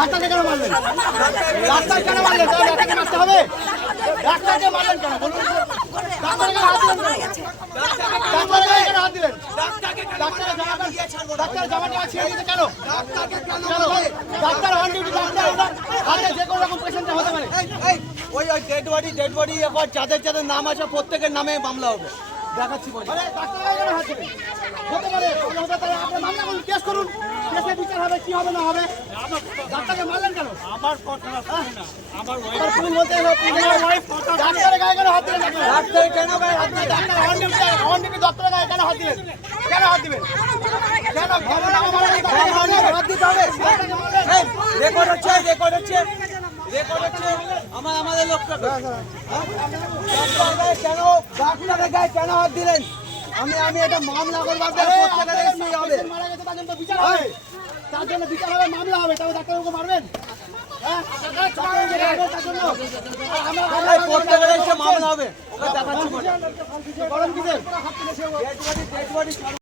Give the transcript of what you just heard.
ডাক্তারকে কেন মারলেন? ডাক্তার কেন মারলেন? ডাক্তারকে মারতে হবে? ডাক্তারকে মারলেন কেন বলুন? ডাক্তারকে হাত দিলেন কেন? ডাক্তারকে কেন হাত দিলেন? ডাক্তারের জামাটা ছিঁড়ে দিতে কেন? কেন? ডাক্তার অন ডিউটি, ডাক্তার হাতে যে কোনো রকম পেশেন্ট হতে পারে। ওই ডেড বডি এবার যাদের নাম আছে প্রত্যেকের নামে মামলা হবে। দেখাচ্ছি বলি। আরে ডাক্তারকে কেন হাত দিলেন? হতে পারে, তাহলে আপনি মামলা করুন, কেস করুন, কেসে বিচার হবে, কি হবে না হবে। ডাক্তারকে মারলেন কেন? আমার কথা না, আমার আবার তুমি বলতে হবে, ডাক্তারের গায়ে কেন হাত দিলেন? ডাক্তার কেন গায়ে হাত দিলেন? ডাক্তার অন ডিউটি ডক্টরের গায়ে কেন হাত দিলেন? কেন হাত দিবেন? কেন হাত দিতে হবে। রেকর্ড হচ্ছে আমাদের লোকটা ডাক্তারের গায়ে কেন হাত দিলেন? আমি এটা মামলা করবো, প্রত্যেকের এসেই হবে। মারা গেছে তার জন্য বিচার হবে, তার জন্য বিচার হবে, মামলা হবে, তাহলে ডাক্তারবাবুকে মারবেন? হ্যাঁ, প্রত্যেকের এসে মামলা হবে। দেখাচ্ছি গরম কিসের? Dead body